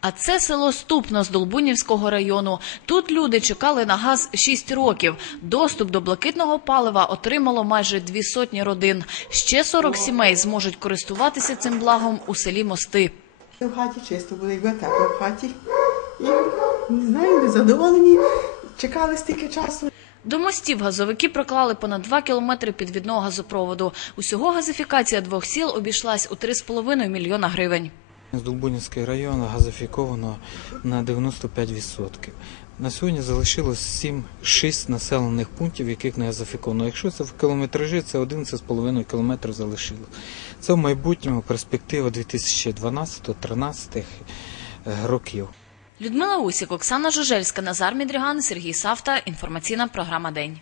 А це село Ступно з Долбунівського району. Тут люди чекали на газ 6 років. Доступ до блакитного палива отримало майже дві сотні родин. Ще 40 сімей зможуть користуватися цим благом у селі Мости. В хаті чисто було, якби в хаті. І не знаю, задоволені. Чекали стільки часу. До мостів газовики проклали понад 2 кілометри підвідного газопроводу. Усього газифікація двох сіл обійшлась у 3,5 мільйона гривень. З Долбунівський район газифіковано на 95%. На сьогодні залишилось 7-6 населених пунктів, яких не газифіковано. Якщо це в кілометражі, це 11,5 кілометрів залишилось. Це в майбутньому перспектива 2012-2013 років. Людмила Усік, Оксана Жужельська, Назар Мідріган, Сергій Савта. Інформаційна програма День.